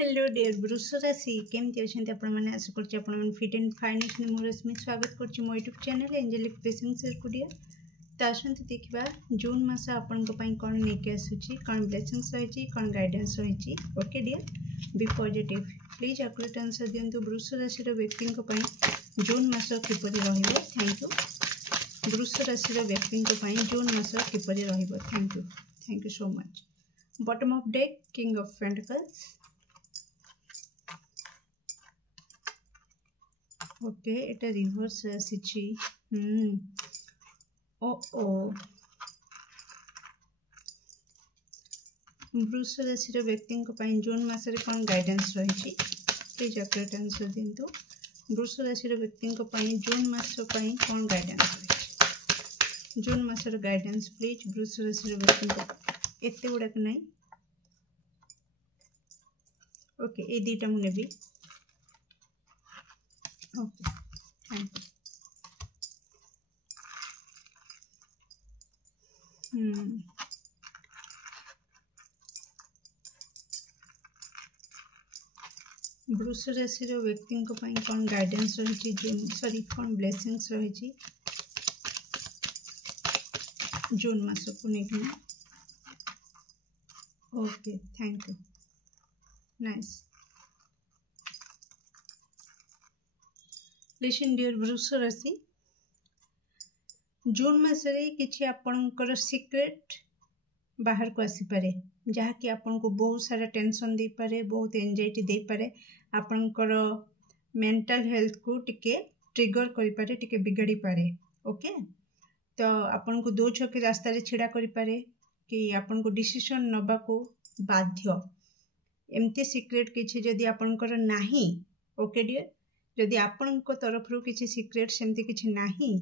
Hello dear वृष राशि केमती अच्छा आपने आशा कर फिट एंड फाइन मो रश्मि स्वागत कर मो YouTube channel angelic patience dear. तो आसते देखा जून मास आपण कौन लेके आसूची कौन ब्लेसिंग्स रही कौन गाइडेंस रही। Okay dear be positive please accurate answer दिंतु वृष राशि व्यक्ति जून मास किपरि रहिबो। थैंक यू वृष राशि व्यक्ति जून मास किपरि रहिबो। Thank you so much. Bottom of deck king of pentacles. Okay Etah reverse आसी ओ वृष राशि व्यक्ति जून मासरे कौन गाइडेंस रही प्लीज एक्यूरेट आंसर दिंतु वृष राशि व्यक्ति जून मास कौन गाइडेंस रही जून मासर गाइडेंस प्लीज वृष राशि व्यक्ति एत गुड़ाक ना। ओके ये दुईटा मुझे नेबी। Okay thank you. वृष राशि व्यक्ति कौन गाइडेंस रही जून सॉरी कौन ब्लेसिंग्स रही जून मास को लेकिन। Okay thank you nice. Listen dear वृष राशि जून मासरे किछि आपणकर सीक्रेट बाहर को आसी पारे जहाँकि आपन को बहुत सारा टेंशन दे पारे बहुत एंजाइटी दे पारे आपणकर मेंटल हेल्थ को टिके ट्रिगर करि पारे टिके बिगाड़ी पारे। ओके तो आपन को दो छके रास्ता रे छिड़ा करि पारे कि आपन को डिसीजन नबा को बाध्य एमती सीक्रेट किछि जदि आपणकर नाही। ओके डियर जदि आपण तरफ किसी सीक्रेट सेमती किसी नाही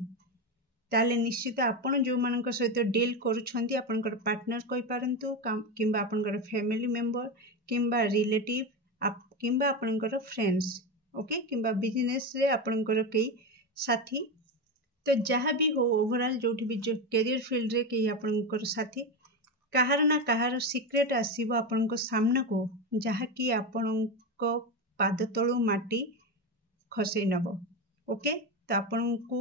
ताले निश्चित आपण जो मान सहित डील करुछंती आपणकर पार्टनर कहि पारंतु किंबा आपणकर फैमिली मेंबर किंबा रिलेटिव किंबा आपणकर फ्रेंड्स। ओके किंबा बिजनेस रे आपणकर कई साथी तो जहाँ भी हो ओवरऑल जो भी जो कैरियर फील्ड रे कई आपणकर साथी कहार ना कहार सीक्रेट आसीबो आपणको सामना को जहाँकि आपणको पाद तळु माटी खसई नब। ओके तो आपन को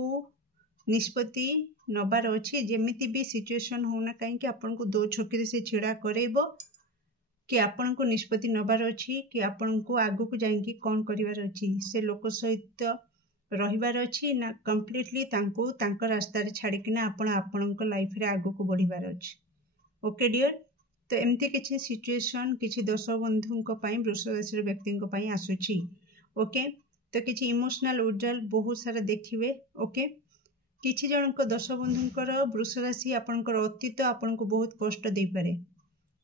निष्पत्ति नबार अच्छी जेमिति भी सिचुएशन होना कहीं आपन को दो छकी से छिड़ा करेबो कि आपन को निष्पत्ति नबार अच्छी कि आपन को आगु को जाइए कौन करिवार अच्छी से लोक सहित रहिबार अच्छी ना कंप्लीटली तांको तांको रास्ता रे छाड़ी किना आपन आपन को लाइफ रे आगु को बढ़िबार अच्छी। ओके डियर तो एमती किछि सिचुएशन किछि दश बंधु को पई वृष राशि व्यक्ति को पई आसुची। ओके तो किसी इमोशनल उड्रल बहुत सारा देखिए। ओके किसी जन को दश बंधुंकर वृष राशि आपणकर अतीत आपन को बहुत कष्ट दे पारे।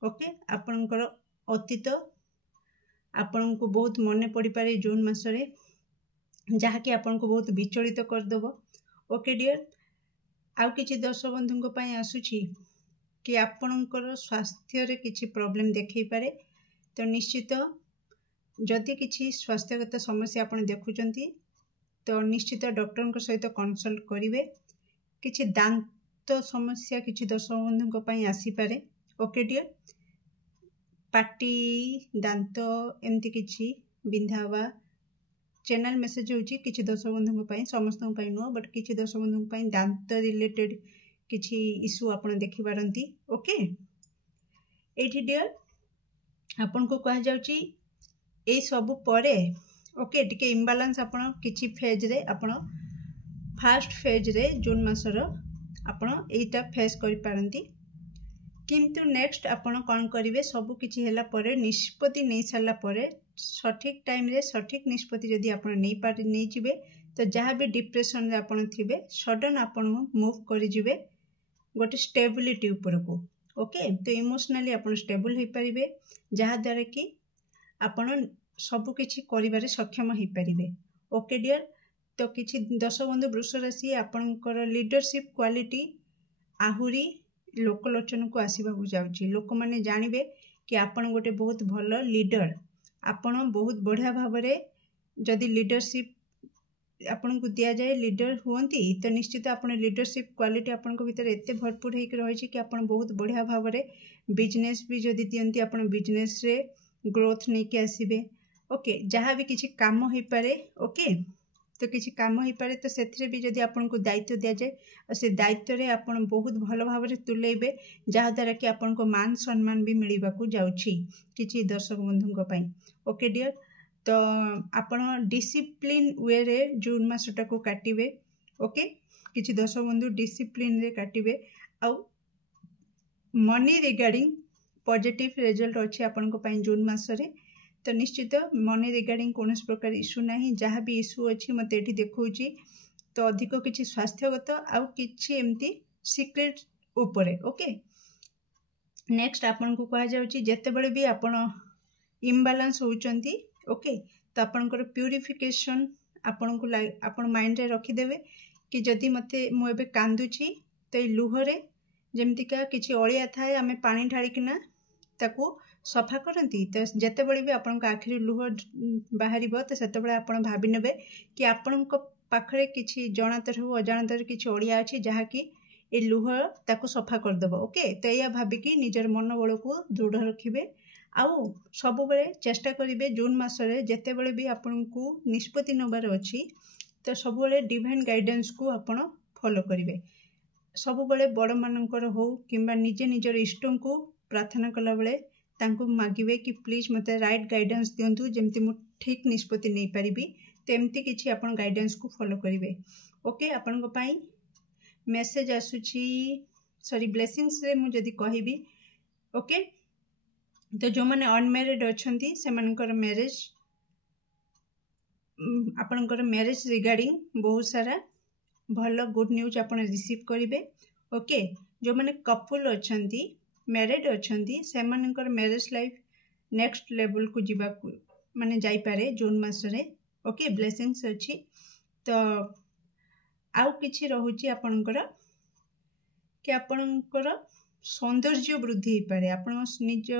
ओके आपणकर अतीत आपन को बहुत मन पड़ पारे जून मासरे जहाँकि आपन को बहुत विचलित करदेव। ओके डियर आउ किसी दश बंधु आसूची कि आपणकर स्वास्थ्य रे किसी प्रॉब्लम देखई पारे तो निश्चित जदि किसी स्वास्थ्यगत समस्या आपन देखुचंती तो निश्चित डॉक्टर सहित कंसल्ट करेंगे। किसी दांत समस्या किसी दश बंधु आसी पारे। ओके डियर पाटी दांत एमती किसी बिंधा हवा चैनल मेसेज होची किसी दश बंधु समस्त नुह बट किसी दश बंधु दांत रिलेटेड किसी इश्यू आपन देखि पारंती। ओके एठी डियर आपन को कहा जाउची ए सबु परे। ओके टिके इम्बालांस आपण किछि फेज रे आपण फास्ट फेज रे जून मासर आपण एटा फेस करि पारंती किंतु नेक्स्ट आपण कोन करिवे सबु किछि हैला परे निष्पत्ति नै साला परे सठिक टाइम रे सठिक निष्पत्ति जदि आपण नै जिवे तो जहाँ भी डिप्रेशन रे आपण थिबे सडन आपण मूव करि जिवे गोटे स्टेबिलिटी ऊपर को। ओके तो इमोशनली आपण स्टेबल हो पारिबे जहाँ द्वारा कि आपण सबु किछि करिबारे सक्षम हो पारिबे। ओके डियर तो किछि दश बंधु वृष राशि आपणकर लीडरशिप क्वालिटी आहुरी लोकलोचन को आसवाक जाउची लोक माने जानिबे कि आपण गोटे बहुत भल लीडर आपण बहुत बढ़िया भाव में जदि लीडरशिप आपन को दिया जाए लीडर हुंती तो निश्चित आप लीडरशिप क्वालिटी आपण भीतर एत भरपूर होकर रही कि आप बहुत बढ़िया भाव में बिजनेस भी जदि दियंती आप बिजनेस रे ग्रोथ नहीं के आसीबे ओके जहाँ भी किसी काम हो पारे ओके तो किसी काम हो पारे तो से भी जदि आपन को दायित्व दिया जाए और से दायित्व रे आपन बहुत भल भाव में तुलेबे जहाँद्वारा कि आपन को मान सम्मान भी मिलवा को जाउछि किछि दर्शक बंधुओं पई ओके डियर तो आपन डिसिप्लिन वे रे जून मासटा को काटिबे ओके किछि दर्शक बंधु डिसिप्लिन रे काटिबे आ मनी रिगार्डिंग पॉजिटिव रिजल्ट अच्छे आपन को पई जून मास रे तो निश्चित मनी रिगार्डिंग कौन प्रकार इश्यू ना जहाँ भी इश्यू अच्छी मत ये देखा तो अधिक किसी स्वास्थ्यगत आउ कि एमती सिक्रेट उपरे ओके नेक्स्ट आपन को कह जाउची जेतेबेले भी आपन इम्बालांस होउचंती ओके तो आपनकर प्यूरिफिकेशन आपन को आपन माइंड रे रखिदेवे कि जदि मते मु एबे कांदुची तो ये लुहरे जेमतिका किछि अळिया थाए आमे पानी ढाळिकिना ताकू सफा करती तो जितेबले भी आपण आखिर लुह बाहर तो से आपण भावी ने कि आपण पाखे कि जनातर हो अजाणतर कि अड़िया अच्छी जहाँकि ये लुह ताकू सफा करदेव ओके तो यह भाविकी निजर मनोबल को दृढ़ रखिए आउ सब बेले चेष्टा करेंगे जून मसरे जितेबले भी आपण को निष्पत्ति नबार अच्छी तो सब बेले डिवाइन गाइडेंस को आपण फॉलो करेंगे सब बेले बड़ मानकर हो कि निजे निजर इष्ट को प्रार्थना कला बेले तांको मागिबे कि प्लीज मते राइट गाइडेंस दिंतु जमती मु ठीक निष्पत्ति नहीं पारिबी तो एमती किछि आपण गाइडेंस को फॉलो करिवे ओके आपण को पाई मेसेज आसुची सॉरी ब्लेसिंग्स रे मु जदी कहिबी ओके तो जो माने अनमैरिड अछंती से मानकर मैरिज आपनकर मैरिज रिगार्डिंग बहुत सारा भल गुड न्यूज आपण रिसीव करिवे ओके जो माने कपल अछंती मैरिड अछंती से मानकर मैरिज लाइफ नेक्स्ट लेवल को जीवा माने जाई पारे जून मासरे ओके ब्लेसिंग्स अच्छी तो आउ किछि रहुची आपनकर कि आपनकर सौंदर्य वृद्धि हो पारे आपण निज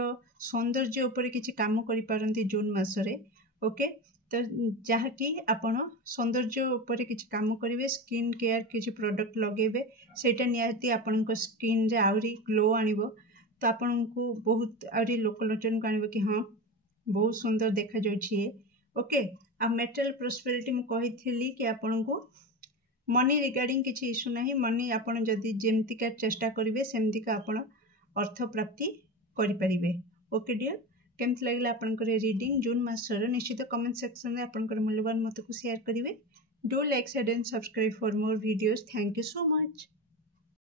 सौंदर्य उपर किछि काम करि पारंती जून मासरे ओके तो जहाँकि आपण सौंदर्य उपर किछि काम करिवे स्किन केयर किछि प्रोडक्ट लगेबे सेटा नियाती आपनकर स्किन रे आउरी ग्लो आनिबो तो आपण को बहुत आउरी लोकलोचन को आनिबो कि हाँ बहुत सुंदर देखा जाउछि ओके आ मेटल प्रोस्पेरिटी मु कहिथिली कि आपण को मनी रिगार्डिंग किछि इश्यू नाही मनी आपण जदी जेमती का चेष्टा करिवे सेमती का आपण अर्थ प्राप्ति करि परिबे ओके डियर केमती लागला आपनकर रीडिंग जून मासर निश्चित कमेंट सेक्शन रे आपनकर मूल्यवान मत को शेयर करिवे do like share and subscribe for more videos thank you so much.